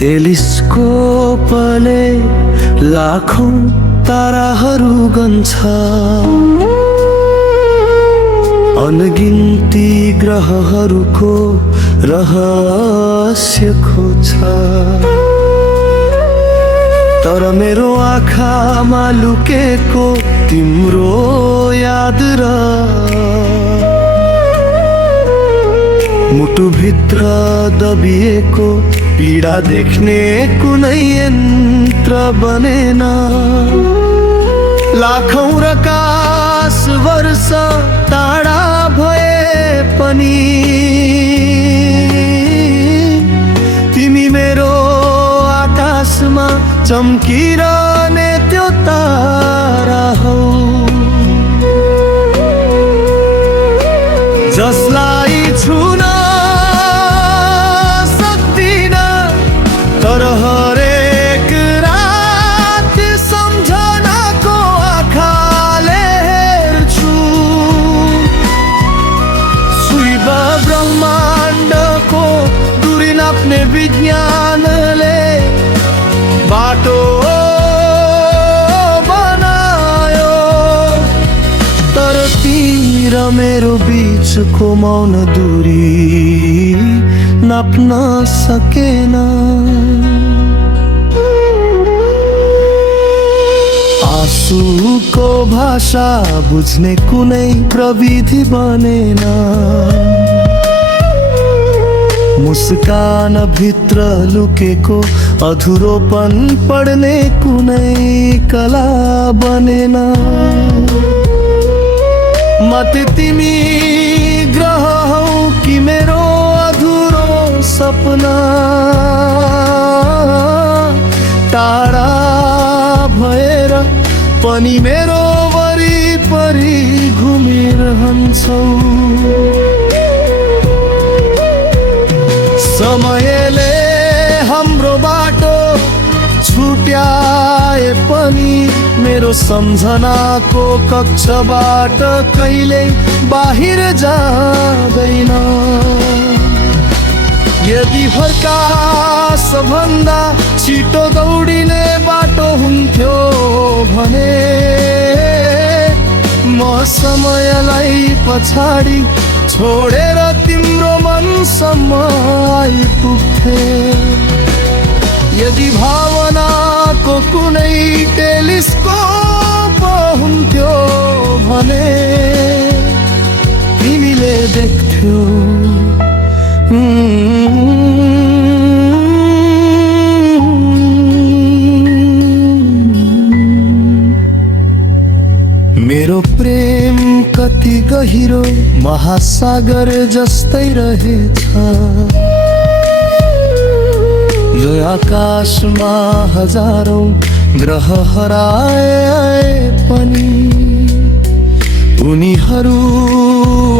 टेलिस्कोपले लाखौं ताराहरू गन्छ, अनगिन्ती ग्रहहरूको रहस्य खोज्छ। तर मेरो आँखामा लुकेको तिम्रो याद र मुटुभित्र दबिएको पीडा देख्ने कुनै यन्त्र बनेन। लाखौं र आकाश वर्ष टाढा भए पनि तिमी मेरो आकाशमा चम्किरहने त्यो तारा हौ, जसलाई छुन सक्दिन तर हरेक रात सम्झनाको आँखाले हेर्छु। सुइब ब्रह्माण्डको दूरी नाप्ने विज्ञानले बाटो बनायो, तर तिर मेरो बीचको मौन दूरी नाप्न सकेन। आँसुको भाषा बुझ्ने कुनै प्रविधि बनेन, मुस्कान भित्र लुकेको अधुरोपन पढ्ने कुनै कला बनेन। मत तिमी ग्रह हौ कि मेरो अधुरो सपना, टाढा भएर पनि मेरो वरिपरि घुमिरहन्छौ। समयले हाम्रो बाटो छुट्याए पनि मेरो सम्झनाको कक्षबाट कहिले बाहिर जाँदैन। यदि प्रकाश भन्दा छिटो दौडिने बाटो हुन्थ्यो भने म समयलाई पछाडि छोडेर तिम्रो मनसम्म आइपुग्थे। यदि भावनाको कुनै टेलिस्कोप हुन्थ्यो भने तिमीले देख्थ्यौ मेरो प्रेम कति गहिरो महासागर जस्तै रहेछ। यो आकाशमा हजारौं ग्रह हराए पनि उनीहरू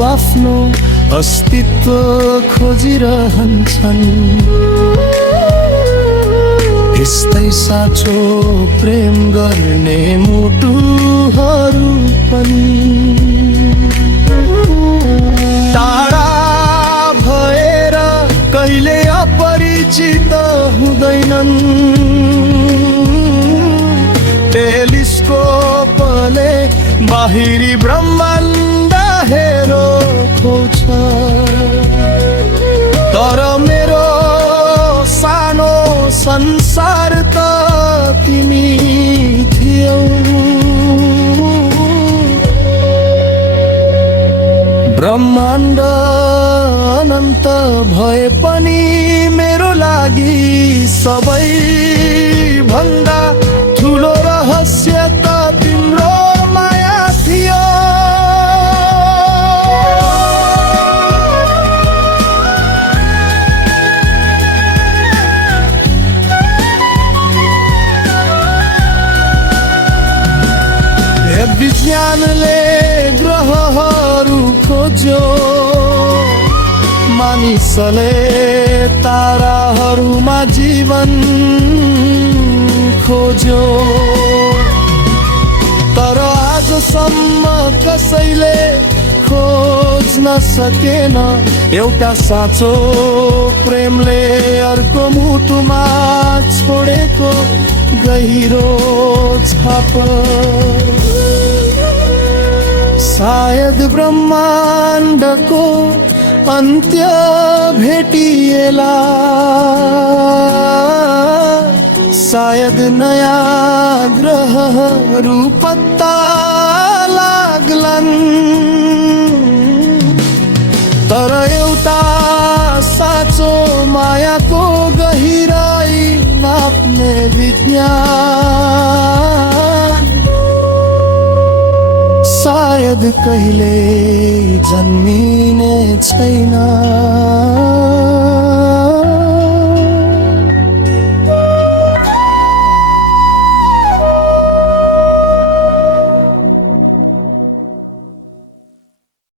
आफ्नो अस्तित्व खोजिरहन्छन्। यस्तै साँचो प्रेम गर्ने मुटुहरू पनि टाढा भएर कहिले अपरिचित हुँदैनन्। टेलिस्कोपले बाहिरी ब्रह्माण्ड हेरो खोज्छ, तर मेरो सानो संसार त तिमी थियौ। ब्रह्माण्ड अनन्त भए पनि मेरो लागि सबै भन्दा ठुलो रहस्य त तिम्रो माया थियो। विज्ञानले ग्रहहरू खोज्यो, मानिसले ताराहरूमा जीवन खोज्यो, तर आजसम्म कसैले खोज्न सकेन एउटा साँचो प्रेमले अर्को मुटुमा छोडेको गहिरो छाप। सायद ब्रह्माण्डको अन्त्य भेटिएला, सायद नयाँ ग्रहहरू पत्ता लाग्लान्, तर एउटा साँचो मायाको गहिराई नाप्ने विज्ञान सायद कहिले जन्मिने छैन।